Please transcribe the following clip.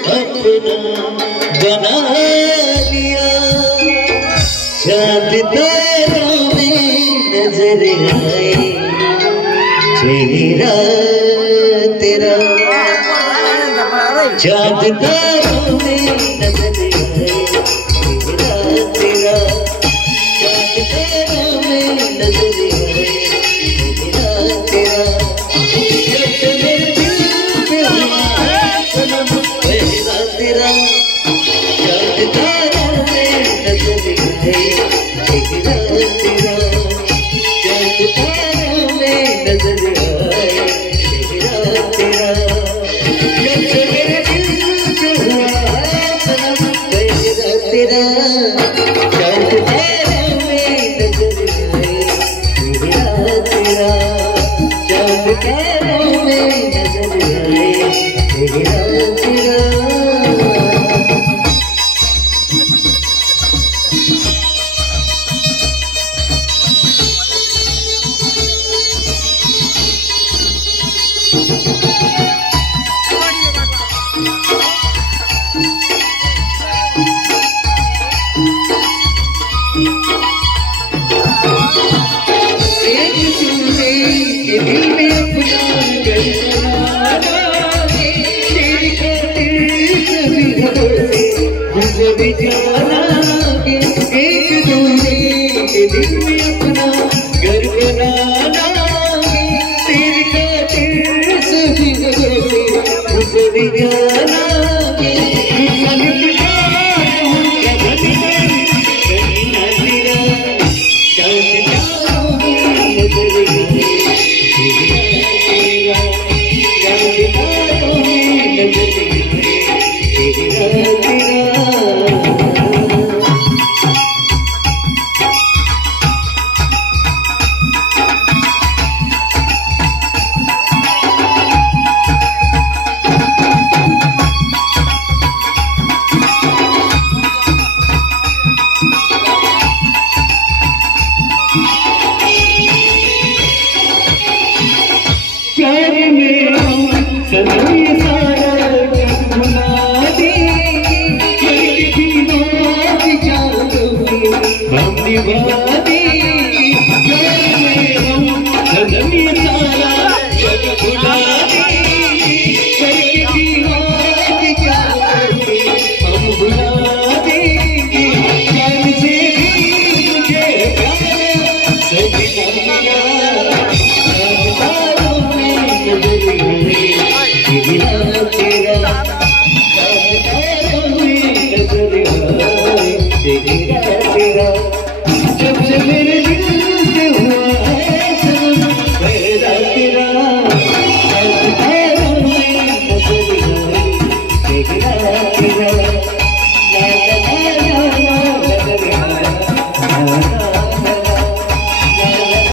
अपना बना लिया। चाँद तारों में नजर आए चेहरा तेरा। चाँद तारों में नजर आए चेहरा तेरा। चाँद तारों में नजर आए चेहरा तेरा। जब मेरे दिल पे हुआ सनम पहला तेरा। चाँद तारों में नजर आए चेहरा तेरा। चाँद तारों में नजर आए चेहरा तेरा। जब मेरे दिल पे हुआ सनम पहला तेरा। चाँद तारों में नजर आए चेहरा तेरा। चाँद तारों में नजर आए चेहरा तेरा। दिल में अपना घर बनाना तेरी खातिर सभी भरोसे मुझे भी जाना के एक दूसरे के दिल